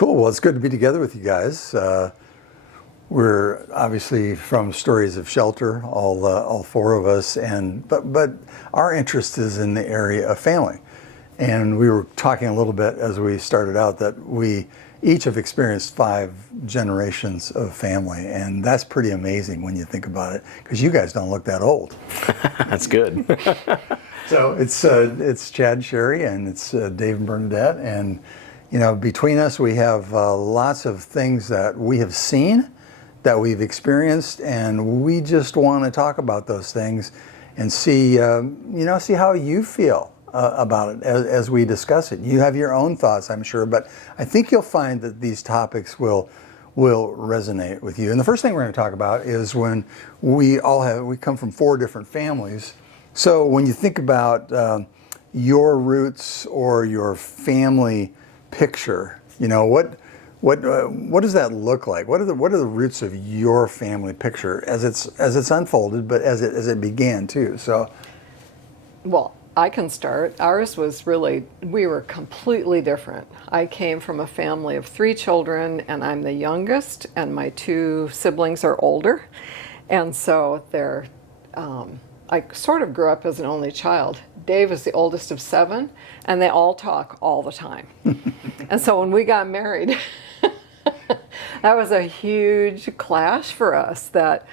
Cool. Well, it's good to be together with you guys. We're obviously from Stories of Shelter, all four of us, but our interest is in the area of family. And we were talking a little bit as we started out that we each have experienced 5 generations of family, and that's pretty amazing when you think about it, because you guys don't look that old. That's good. So it's Chad and Sherry, and it's Dave and Bernadette, and between us we have lots of things that we have seen, that we've experienced, and we just want to talk about those things and see how you feel about it as we discuss it. You have your own thoughts, I'm sure, but I think you'll find that these topics will resonate with you. And the first thing we're going to talk about is when we come from 4 different families. So when you think about your roots or your family picture, what does that look like? What are the roots of your family picture as it's unfolded, but as it began too? So, well, I can start. Ours was we were completely different. I came from a family of 3 children, and I'm the youngest, and my 2 siblings are older, and so I sort of grew up as an only child. Dave is the oldest of 7, and they all talk all the time. And so when we got married, that was a huge clash for us. That,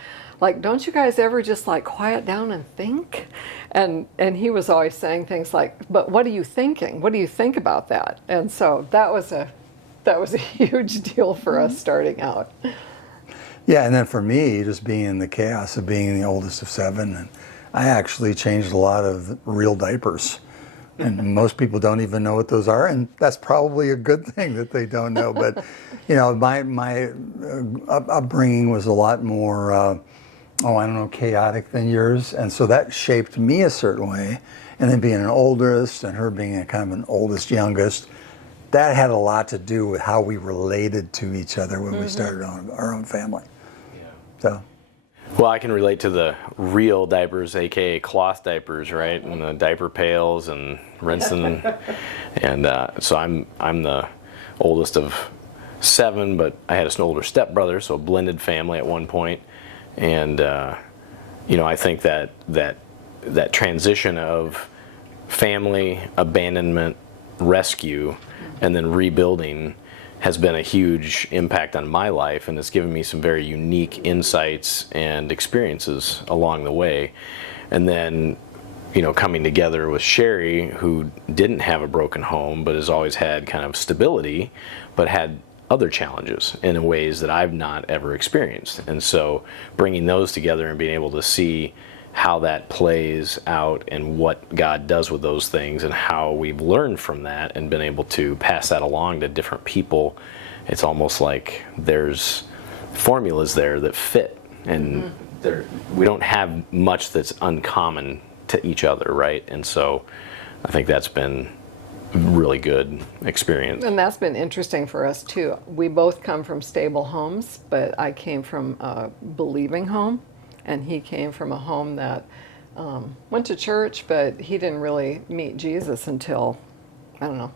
don't you guys ever just quiet down and think? And he was always saying things like, "But what are you thinking? What do you think about that?" And so that was a huge deal for us starting out. Yeah, and then for me, just being in the chaos of being the oldest of 7, and I actually changed a lot of real diapers. And most people don't even know what those are, and that's probably a good thing that they don't know. But, my upbringing was a lot more, chaotic than yours. And so that shaped me a certain way. And then being an oldest and her being a kind of an oldest, youngest, that had a lot to do with how we related to each other when we started our own family. Yeah. So. Well, I can relate to the real diapers, aka cloth diapers, right? And the diaper pails and rinsing. And so I'm the oldest of 7, but I had an older stepbrother, so a blended family at one point. And I think that transition of family, abandonment, rescue, and then rebuilding has been a huge impact on my life, and it's given me some very unique insights and experiences along the way. And then, coming together with Sherry, who didn't have a broken home, but has always had kind of stability, but had other challenges in ways that I've not ever experienced. And so bringing those together and being able to see how that plays out and what God does with those things and how we've learned from that and been able to pass that along to different people, it's almost like there's formulas there that fit, and we don't have much that's uncommon to each other, right? And so I think that's been a really good experience. And that's been interesting for us too. We both come from stable homes, but I came from a believing home, and he came from a home that went to church, but he didn't really meet Jesus until,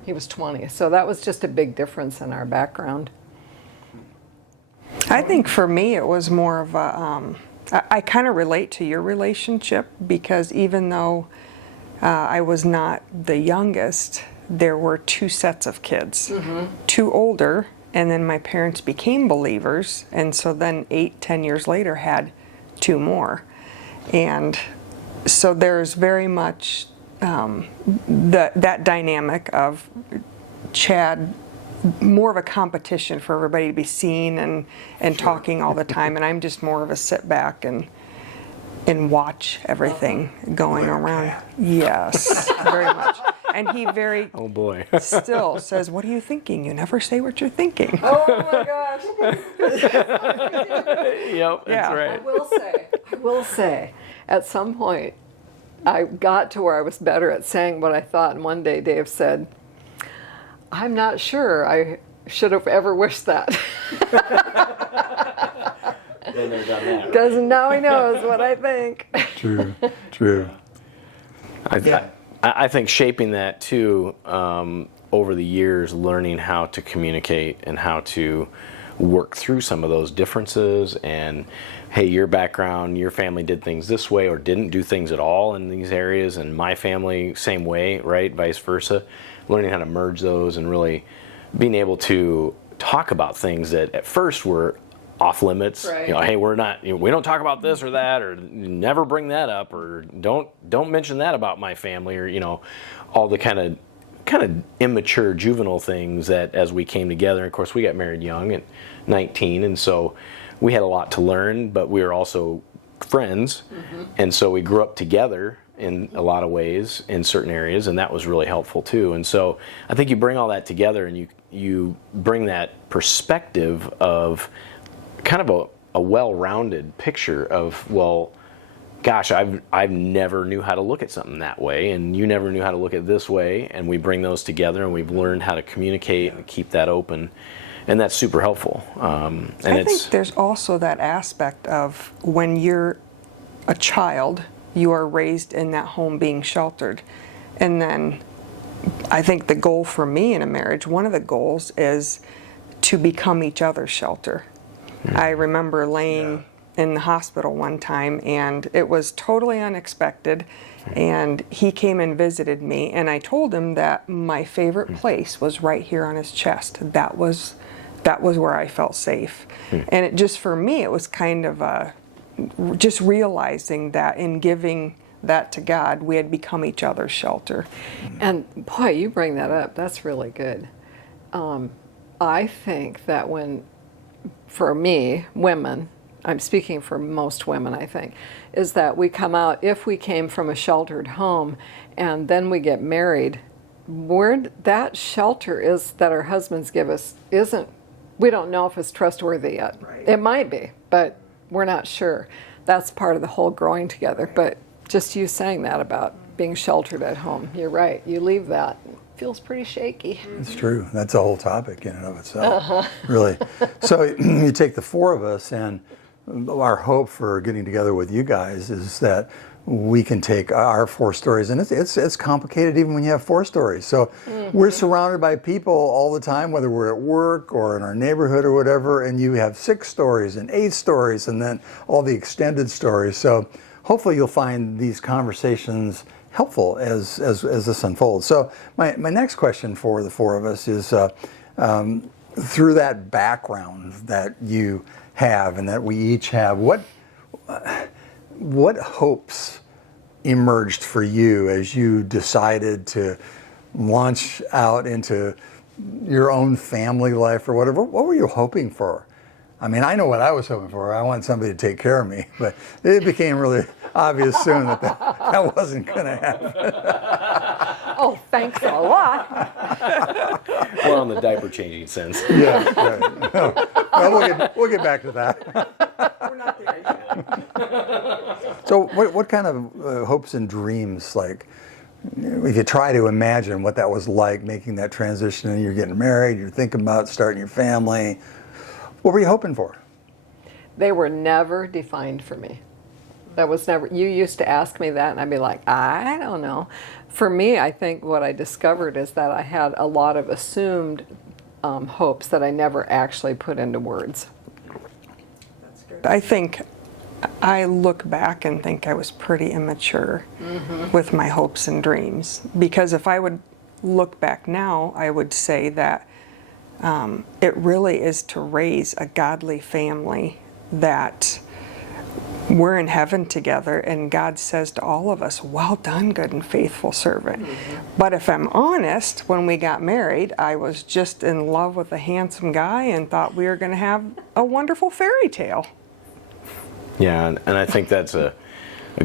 he was 20. So that was just a big difference in our background. I think for me it was more of a, I kind of relate to your relationship, because even though I was not the youngest, there were 2 sets of kids, 2 older, and then my parents became believers, and so then 8-10 years later had 2 more. And so there's very much that dynamic of Chad, more of a competition for everybody to be seen and talking all the time, and I'm just more of a sit back and watch everything going around. Yes, very much. And he oh boy, still says, "What are you thinking? You never say what you're thinking." Oh my gosh. Yep, that's right. I will say, at some point, I got to where I was better at saying what I thought, and one day Dave said, "I'm not sure I should have ever wished that." Been there, done that. Because now he knows what I think. True. I think shaping that too, over the years learning how to communicate and how to work through some of those differences, and hey, your background, your family did things this way or didn't do things at all in these areas, and my family same way, right, vice versa. Learning how to merge those and really being able to talk about things that at first were off limits. Right. You know, hey, we're not, we don't talk about this or that, or never bring that up, or don't mention that about my family, or all the kind of immature juvenile things that as we came together. Of course, we got married young at 19, and so we had a lot to learn, but we were also friends, and so we grew up together in a lot of ways in certain areas, and that was really helpful too. And so I think you bring all that together, and you bring that perspective of kind of a well-rounded picture of, well, gosh, I've never knew how to look at something that way, and you never knew how to look at it this way, and we bring those together, and we've learned how to communicate and keep that open, and that's super helpful. And I think there's also that aspect of when you're a child, you are raised in that home being sheltered, and then I think the goal for me in a marriage, one of the goals is to become each other's shelter. I remember laying in the hospital one time, and it was totally unexpected, and he came and visited me, and I told him that my favorite place was right here on his chest. That was where I felt safe. And it just, for me, it was kind of just realizing that in giving that to God, we had become each other's shelter. And boy, you bring that up. That's really good. I think that for me, women, I'm speaking for most women, I think, is that we come out, if we came from a sheltered home and then we get married, that shelter is that our husbands give us we don't know if it's trustworthy yet. Right. It might be, but we're not sure. That's part of the whole growing together. But just you saying that about being sheltered at home, you're right. You leave that, it feels pretty shaky. It's true. That's a whole topic in and of itself, really. So you take the four of us, and our hope for getting together with you guys is that we can take our four stories, and it's complicated even when you have four stories. So we're surrounded by people all the time, whether we're at work or in our neighborhood or whatever, and you have 6 stories and 8 stories and then all the extended stories. So hopefully you'll find these conversations helpful as this unfolds. So my next question for the four of us is, through that background that you have and that we each have, what hopes emerged for you as you decided to launch out into your own family life or whatever? What were you hoping for? I mean, I know what I was hoping for. I want somebody to take care of me, but it became really obvious soon that wasn't going to happen. Oh, thanks a lot. well, in the diaper changing sense. Yeah, right. Well, we'll get back to that. We're not there yet. So what kind of hopes and dreams, like, if you try to imagine what that was like, making that transition, and you're getting married, you're thinking about starting your family, what were you hoping for? They were never defined for me. That was never, you used to ask me that and I'd be like, I don't know. For me, I think what I discovered is that I had a lot of assumed hopes that I never actually put into words. I think I look back and think I was pretty immature with my hopes and dreams, because if I would look back now, I would say that it really is to raise a godly family that we're in heaven together, and God says to all of us, well done, good and faithful servant. But if I'm honest, when we got married, I was just in love with a handsome guy and thought we were going to have a wonderful fairy tale. Yeah, and I think that's a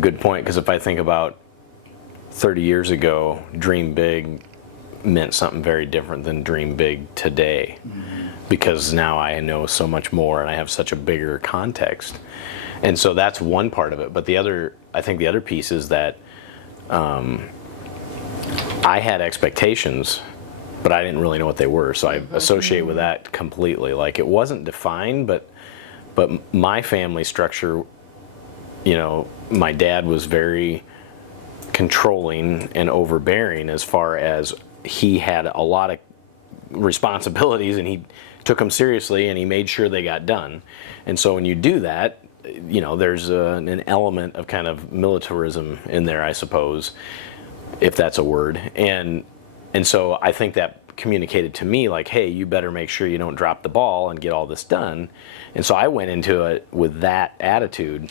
good point, because if I think about 30 years ago, dream big meant something very different than dream big today, because now I know so much more and I have such a bigger context. And so that's one part of it. But I think the other piece is that I had expectations, but I didn't really know what they were. So I associate with that completely. Like, it wasn't defined, but my family structure, my dad was very controlling and overbearing as far as he had a lot of responsibilities, and he took them seriously, and he made sure they got done. And so when you do that, there's an element of kind of militarism in there, I suppose, if that's a word. And so I think that communicated to me like, hey, you better make sure you don't drop the ball and get all this done. And so I went into it with that attitude.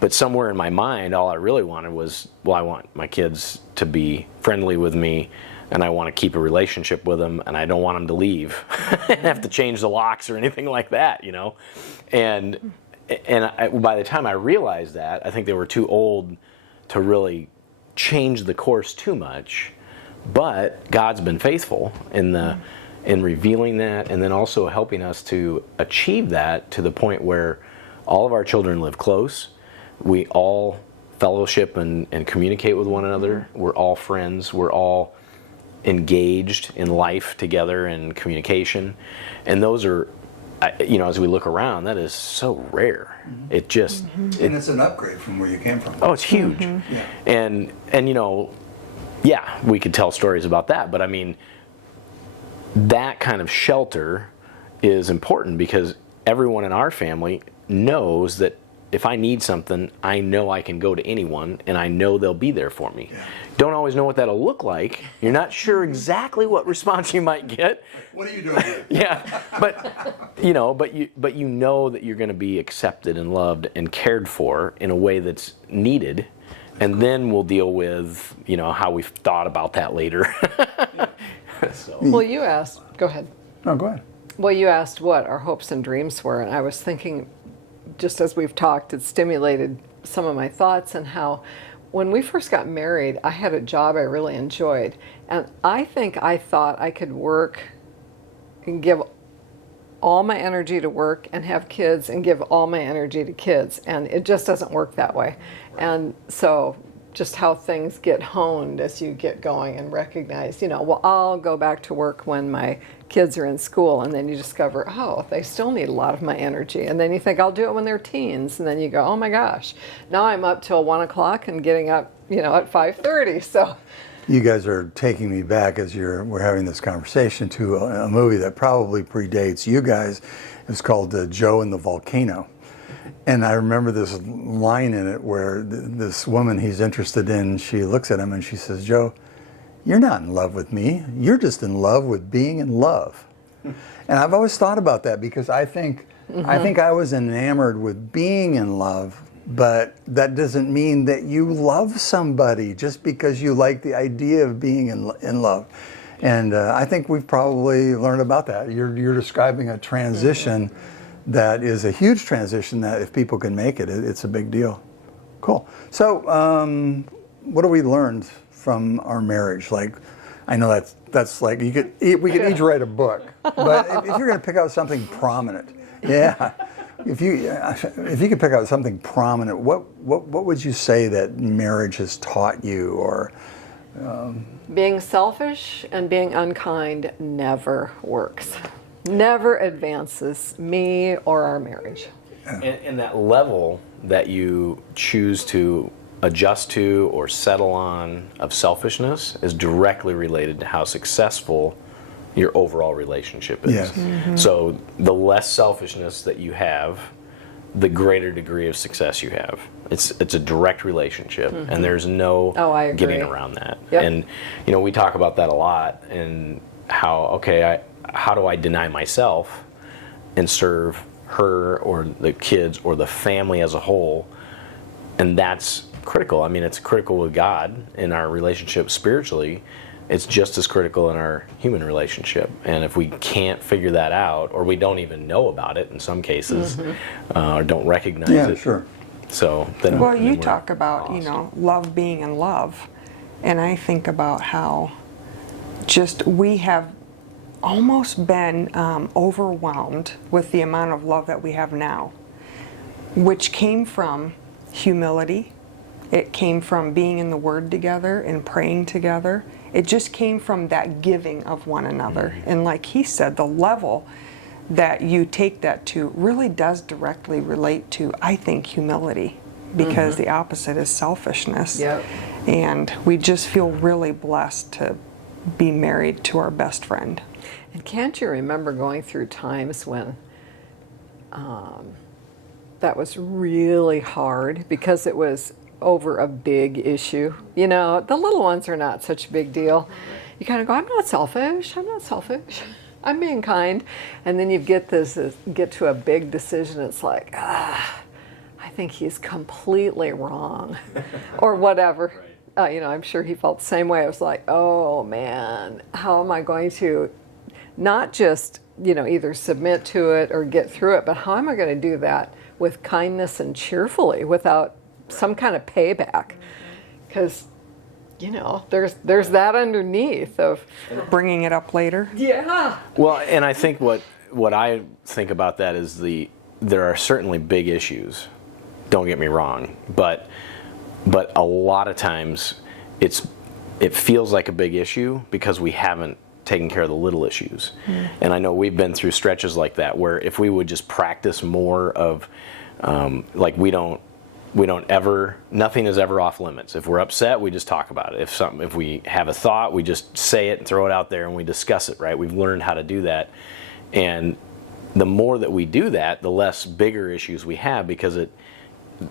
But somewhere in my mind, all I really wanted was, well, I want my kids to be friendly with me, and I want to keep a relationship with them, and I don't want them to leave and have to change the locks or anything like that, And by the time I realized that, I think they were too old to really change the course too much. But God's been faithful in revealing that, and then also helping us to achieve that to the point where all of our children live close. We all fellowship and communicate with one another. We're all friends. We're all engaged in life together and communication. And those are, as we look around, that is so rare. It just... And it's an upgrade from where you came from. Oh, it's huge. Yeah. And yeah, we could tell stories about that, but I mean, that kind of shelter is important because everyone in our family knows that if I need something, I know I can go to anyone, and I know they'll be there for me. Yeah. Don't always know what that'll look like. You're not sure exactly what response you might get. What are you doing here? Yeah, but you know that you're going to be accepted and loved and cared for in a way that's needed, and then we'll deal with how we've thought about that later. So. Well, you asked. Go ahead. No, go ahead. Well, you asked what our hopes and dreams were, and I was thinking, just as we've talked, it stimulated some of my thoughts and how when we first got married, I had a job I really enjoyed. And I think I thought I could work and give all my energy to work and have kids and give all my energy to kids. And it just doesn't work that way. And so just how things get honed as you get going and recognize, well, I'll go back to work when my kids are in school, and then you discover, oh, they still need a lot of my energy. And then you think, I'll do it when they're teens. And then you go, oh my gosh, now I'm up till 1 o'clock and getting up, at 5:30. So you guys are taking me back as we're having this conversation to a movie that probably predates you guys. It's called Joe and the Volcano. And I remember this line in it where this woman he's interested in, she looks at him and she says, Joe, you're not in love with me. You're just in love with being in love. And I've always thought about that because I think I was enamored with being in love, but that doesn't mean that you love somebody just because you like the idea of being in love. And I think we've probably learned about that. You're describing a transition that is a huge transition that if people can make it, it's a big deal. Cool. So what have we learned from our marriage? Like, I know that's like we could each write a book, but if you're going to pick out something prominent, if you could pick out something prominent, what would you say that marriage has taught you? Or being selfish and being unkind never works. Never advances me or our marriage. And that level that you choose to adjust to or settle on of selfishness is directly related to how successful your overall relationship is. Yes. So the less selfishness that you have, the greater degree of success you have. It's a direct relationship, and there's no getting around that. Yep. And we talk about that a lot, and how how do I deny myself and serve her or the kids or the family as a whole? And that's critical. I mean, it's critical with God in our relationship spiritually. It's just as critical in our human relationship. And if we can't figure that out, or we don't even know about it in some cases, or don't recognize it. Yeah, sure. So then, well, you talk about, love being in love. And I think about how just we have almost been overwhelmed with the amount of love that we have now, which came from humility. It came from being in the Word together and praying together. It just came from that giving of one another. And like he said, the level that you take that to really does directly relate to, I think, humility, because the opposite is selfishness. Yep. And we just feel really blessed to be married to our best friend. And can't you remember going through times when that was really hard because it was over a big issue? You know, the little ones are not such a big deal. You kind of go, I'm not selfish, I'm being kind. And then you get to a big decision, it's like, I think he's completely wrong or whatever. You know, I'm sure he felt the same way. I was like, oh man, how am I going to not just, you know, either submit to it or get through it, but how am I going to do that with kindness and cheerfully without some kind of payback? Because, you know, there's that underneath of Bringing it up later. yeah. Well, and I think what I think about that is there are certainly big issues. Don't get me wrong, but a lot of times it feels like a big issue because we haven't taken care of the little issues. And I know we've been through stretches like that where if we would just practice more of like nothing is ever off limits. If we're upset, we just talk about it. If we have a thought, we just say it and throw it out there and we discuss it, right? We've learned how to do that. And the more that we do that, the less bigger issues we have, because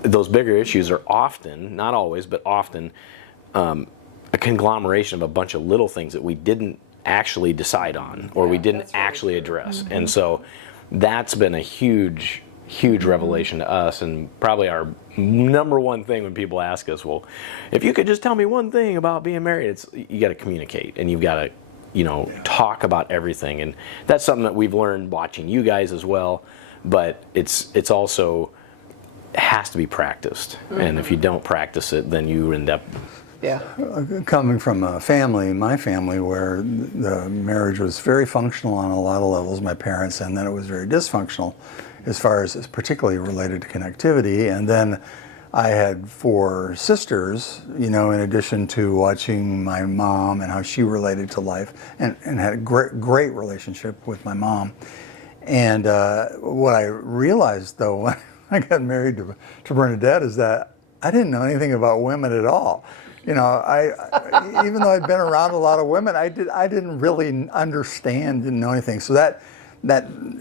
those bigger issues are often, not always, but often a conglomeration of a bunch of little things that we didn't actually decide on or we didn't actually address. And so that's been a huge revelation to us, and probably our number one thing when people ask us, well, if you could just tell me one thing about being married, it's you got to communicate and you've got to, you know, talk about everything. And that's something that we've learned watching you guys as well, but it's also has to be practiced. And if you don't practice it, then you end up Coming from my family, where the marriage was very functional on a lot of levels, my parents, and then it was very dysfunctional as far as particularly related to connectivity. And then I had 4 sisters, you know, in addition to watching my mom and how she related to life, and had a great relationship with my mom. And what I realized, though, when I got married to Bernadette, is that I didn't know anything about women at all. You know, I even though I'd been around a lot of women, I didn't really understand, didn't know anything. So that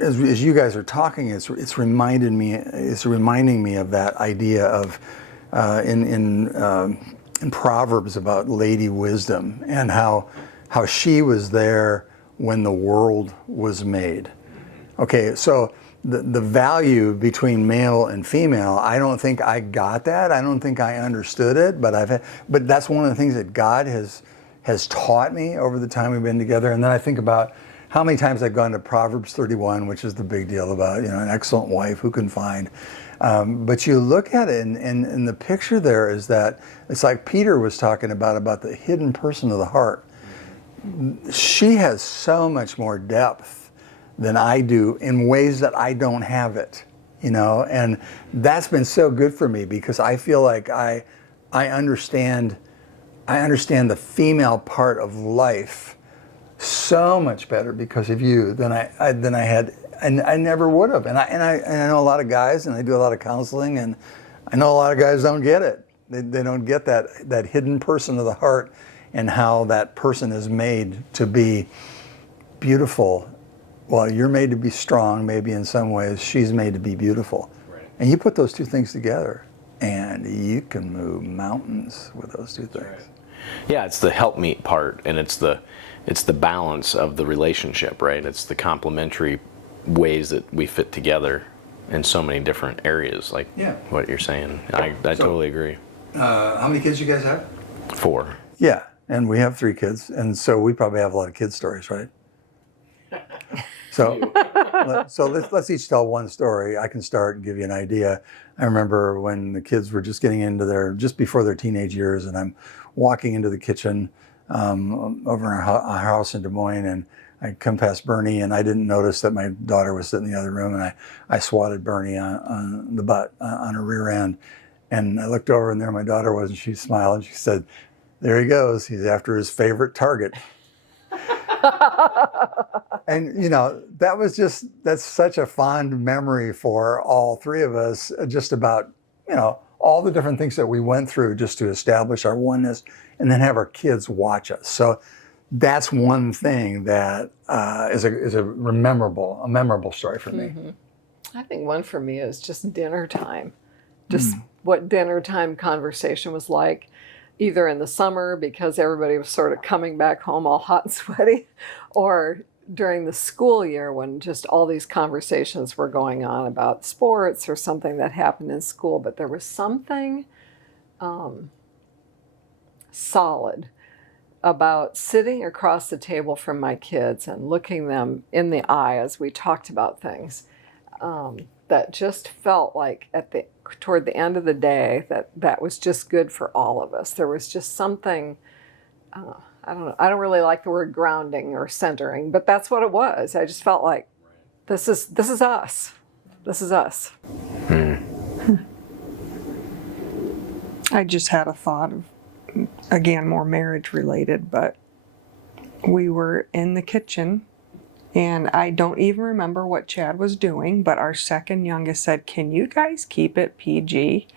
as you guys are talking, it's reminding me of that idea of in Proverbs about Lady Wisdom and how she was there when the world was made. Okay, so the value between male and female, I don't think I got that. I don't think I understood it, but that's one of the things that God has taught me over the time we've been together. And then I think about how many times I've gone to Proverbs 31, which is the big deal about, you know, an excellent wife who can find. But you look at it, and the picture there is that it's like Peter was talking about the hidden person of the heart. She has so much more depth than I do in ways that I don't have it, you know, and that's been so good for me because I feel like I understand the female part of life so much better because of you than I had, and I never would have. And I know a lot of guys, and I do a lot of counseling, and I know a lot of guys don't get it. They don't get that hidden person of the heart and how that person is made to be beautiful. Well, you're made to be strong, maybe in some ways. She's made to be beautiful. Right. And you put those two things together, and you can move mountains with those two things. Right. Yeah, it's the helpmeet part, and it's the balance of the relationship, right? It's the complementary ways that we fit together in so many different areas, like what you're saying. I totally agree. How many kids you guys have? 4. Yeah, and we have 3 kids, and so we probably have a lot of kid stories, right? So let's each tell one story. I can start and give you an idea. I remember when the kids were just getting into just before their teenage years, and I'm walking into the kitchen over in our house in Des Moines, and I come past Bernie, and I didn't notice that my daughter was sitting in the other room, and I swatted Bernie on the butt, on her rear end, and I looked over, and there my daughter was, and she smiled, and she said, "There he goes. He's after his favorite target." And, you know, that's such a fond memory for all 3 of us, just about, you know, all the different things that we went through just to establish our oneness and then have our kids watch us. So that's one thing that is a memorable story for me. I think one for me is just dinner time. Just what dinner time conversation was like, either in the summer because everybody was sort of coming back home all hot and sweaty, or during the school year when just all these conversations were going on about sports or something that happened in school. But there was something solid about sitting across the table from my kids and looking them in the eye as we talked about things. That just felt like toward the end of the day that was just good for all of us. There was just something, I don't know, I don't really like the word grounding or centering, but that's what it was. I just felt like this is us. This is us. I just had a thought of, again, more marriage related, but we were in the kitchen. And I don't even remember what Chad was doing, but our second youngest said, "Can you guys keep it PG?"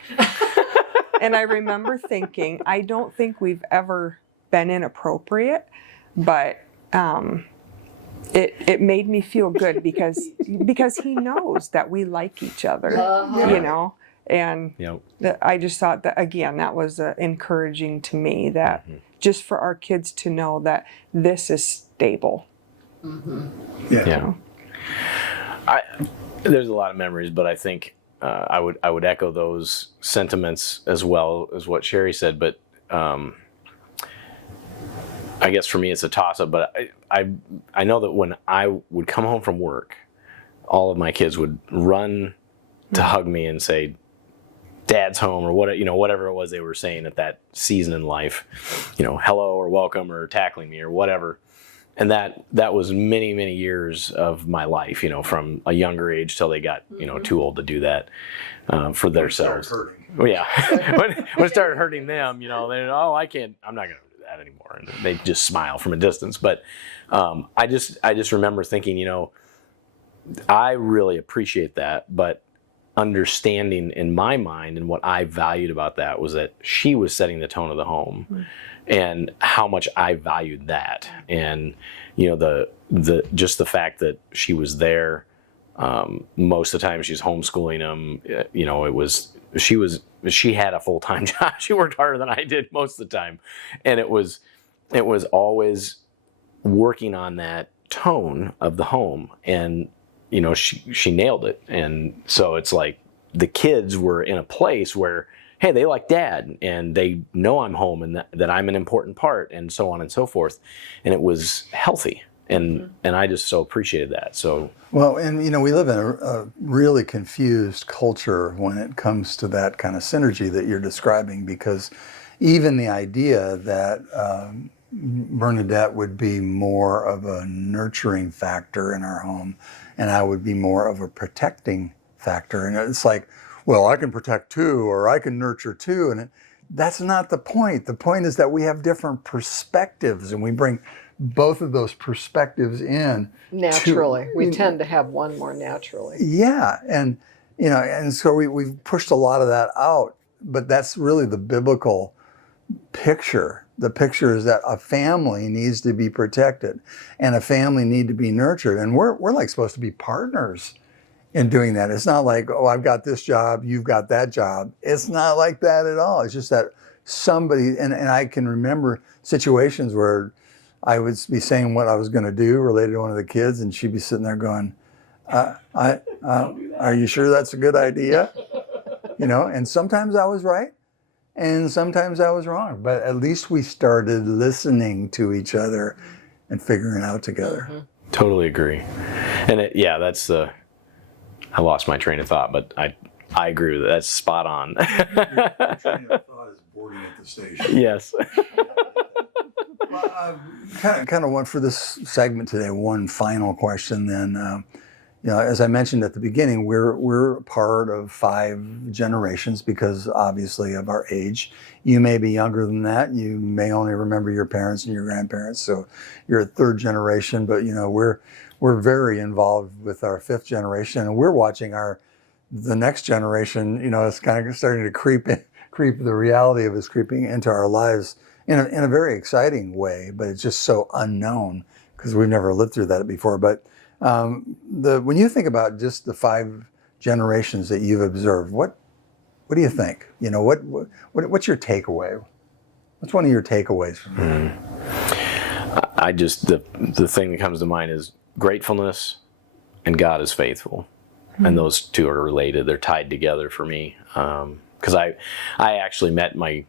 And I remember thinking, I don't think we've ever been inappropriate, but it made me feel good because he knows that we like each other, you know. And I just thought that, again, that was encouraging to me, that just for our kids to know that this is stable. Yeah. There's a lot of memories, but I think I would echo those sentiments as well as what Sherry said. But I guess for me it's a toss-up. But I know that when I would come home from work, all of my kids would run to hug me and say, "Dad's home," or whatever it was they were saying at that season in life, hello or welcome or tackling me or whatever. And that was many, many years of my life, from a younger age till they got, too old to do that for themselves. Well, yeah. when it started hurting them, they're, I'm not going to do that anymore. And they just smile from a distance. But I just remember thinking, I really appreciate that. But understanding in my mind and what I valued about that was that she was setting the tone of the home. And how much I valued that, and the just the fact that she was there most of the time. She's homeschooling them. She had a full-time job. She worked harder than I did most of the time, and it was always working on that tone of the home. And she nailed it. And so it's like the kids were in a place where, hey, they like Dad, and they know I'm home, and that I'm an important part, and so on and so forth. And it was healthy, and I just so appreciated that. So well, and we live in a really confused culture when it comes to that kind of synergy that you're describing, because even the idea that Bernadette would be more of a nurturing factor in our home, and I would be more of a protecting factor, and it's like, well, I can protect too, or I can nurture too. And that's not the point. The point is that we have different perspectives, and we bring both of those perspectives in. Naturally. We tend to have one more naturally. Yeah. And, and so we've pushed a lot of that out, but that's really the biblical picture. The picture is that a family needs to be protected, and a family need to be nurtured. And we're like supposed to be partners in doing that. It's not like, oh, I've got this job, you've got that job. It's not like that at all. It's just that somebody, and I can remember situations where I would be saying what I was going to do related to one of the kids, and she'd be sitting there going, are you sure that's a good idea? And sometimes I was right, and sometimes I was wrong. But at least we started listening to each other and figuring it out together. totally agree. And that's the. I lost my train of thought, but I agree with it. That's spot on. Your train of thought is boarding at the station. Yes. Well, kind of want for this segment today, one final question then. As I mentioned at the beginning, we're part of 5 generations because obviously of our age. You may be younger than that. You may only remember your parents and your grandparents, so you're a 3rd generation. But we're very involved with our 5th generation, and we're watching the next generation. It's kind of starting to creep. The reality of it's creeping into our lives in a very exciting way, but it's just so unknown because we've never lived through that before. But when you think about just the 5 generations that you've observed, what do you think? You know, what's your takeaway? What's one of your takeaways from that? I just the thing that comes to mind is gratefulness, and God is faithful, and those two are related. They're tied together for me. Because I actually met my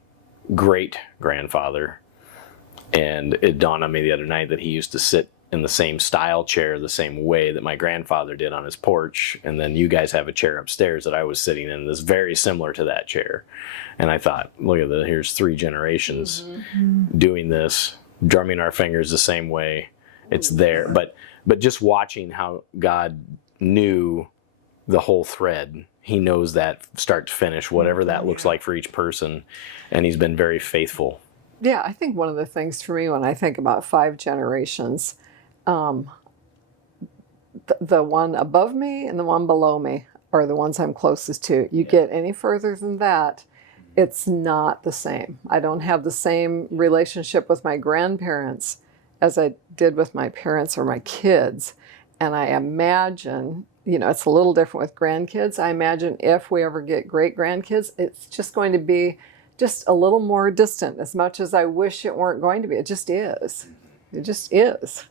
great grandfather, and it dawned on me the other night that he used to sit in the same style chair the same way that my grandfather did on his porch, and then you guys have a chair upstairs that I was sitting in that's very similar to that chair. And I thought, look at here's 3 generations doing this, drumming our fingers the same way. It's there, but just watching how God knew the whole thread. He knows that start to finish, whatever that looks like for each person, and he's been very faithful. Yeah, I think one of the things for me when I think about 5 generations, the one above me and the one below me are the ones I'm closest to. You get any further than that, it's not the same. I don't have the same relationship with my grandparents as I did with my parents or my kids. And I imagine, you know, it's a little different with grandkids. I imagine if we ever get great grandkids, it's just going to be just a little more distant, as much as I wish it weren't going to be. It just is. It just is.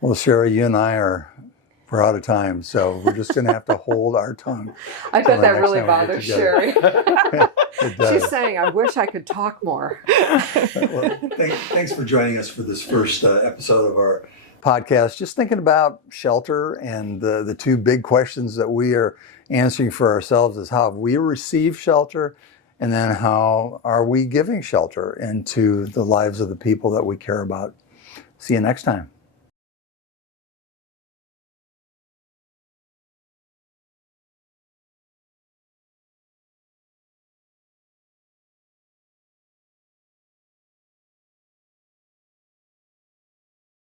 Well, Sherry, you and we're out of time, so we're just going to have to hold our tongue. I till bet the that next really time we get bothers together. Sherry. It does. She's saying, I wish I could talk more. Well, thanks for joining us for this first episode of our podcast. Just thinking about shelter, and the 2 big questions that we are answering for ourselves is how have we received shelter, and then how are we giving shelter into the lives of the people that we care about. See you next time.